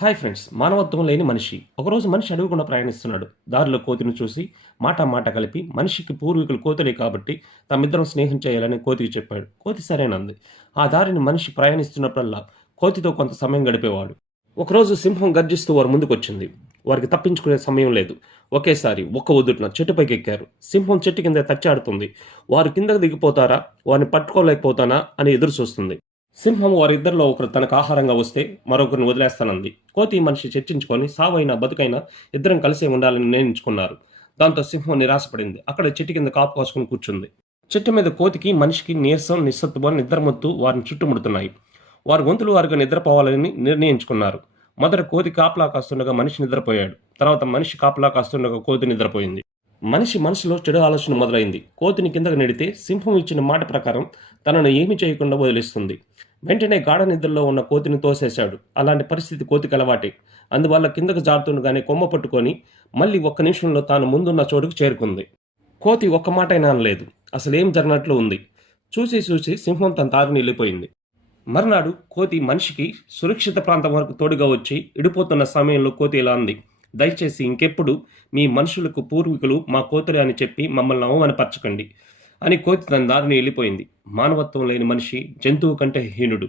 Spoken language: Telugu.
హాయ్ ఫ్రెండ్స్, మానవత్వం లేని మనిషి. ఒకరోజు మనిషి అడవిగుండా ప్రయాణిస్తున్నాడు. దారిలో కోతిని చూసి మాట మాట కలిపి మనిషికి పూర్వీకులు కోతులే కాబట్టి తమిద్దరం స్నేహం చేయాలని కోతికి చెప్పాడు. కోతి సరేనంది. ఆ దారిని మనిషి ప్రయాణిస్తున్నప్పుడల్లా కోతితో కొంత సమయం గడిపేవాడు. ఒకరోజు సింహం గర్జిస్తూ వారి ముందుకొచ్చింది. వారికి తప్పించుకునే సమయం లేదు. ఒకేసారి ఒక్క ఉదుటున చెట్టుపైకి ఎక్కారు. సింహం చెట్టు కింద తచ్చాడుతుంది. వారు కిందకు దిగిపోతారా, వారిని పట్టుకోలేకపోతానా అని ఎదురు చూస్తుంది. సింహం వారిద్దరిలో ఒకరు తనకు ఆహారంగా వస్తే మరొకరిని వదిలేస్తానంది. కోతి మనిషి చర్చించుకొని సావైనా బతుకైనా ఇద్దరం కలిసే ఉండాలని నిర్ణయించుకున్నారు. దాంతో సింహం నిరాశపడింది. అక్కడ చెట్టు కింద కాపు కాసుకుని కూర్చుంది. చెట్టు మీద కోతికి మనిషికి నీరసం నిస్సత్తువ నిద్రమత్తు వారిని చుట్టుముడుతున్నాయి. వారి గొంతులు వారిగా నిద్రపోవాలని నిర్ణయించుకున్నారు. మొదట కోతి కాపలా కాస్తుండగా మనిషి నిద్రపోయాడు. తర్వాత మనిషి కాపలా కాస్తుండగా కోతి నిద్రపోయింది. మనిషి మనసులో చెడు ఆలోచన మొదలైంది. కోతిని కిందకు నెడితే సింహం ఇచ్చిన మాట ప్రకారం తనను ఏమీ చేయకుండా వదిలిస్తుంది. వెంటనే గాఢ నిద్రలో ఉన్న కోతిని తోసేశాడు. అలాంటి పరిస్థితి కోతికి అలవాటే. అందువల్ల కిందకు జారుతుండగానే కొమ్మ పట్టుకొని మళ్ళీ ఒక్క నిమిషంలో తాను ముందున్న చోటుకు చేరుకుంది. కోతి ఒక్క మాటైనా అనలేదు. అసలేం జరిగినట్లు ఉంది. చూసి చూసి సింహం తన దారిని వెళ్ళిపోయింది. మర్నాడు కోతి మనిషికి సురక్షిత ప్రాంతం వరకు తోడుగా వచ్చి ఇడిపోతున్న సమయంలో కోతి ఇలా అంది: దయచేసి ఇంకెప్పుడు మీ మనుషులకు పూర్వీకులు మా కోతులే అని చెప్పి మమ్మల్ని అవమానపరచకండి అని కోతి తన దారిని వెళ్ళిపోయింది. మానవత్వం లేని మనిషి జంతువు కంటే హీనుడు.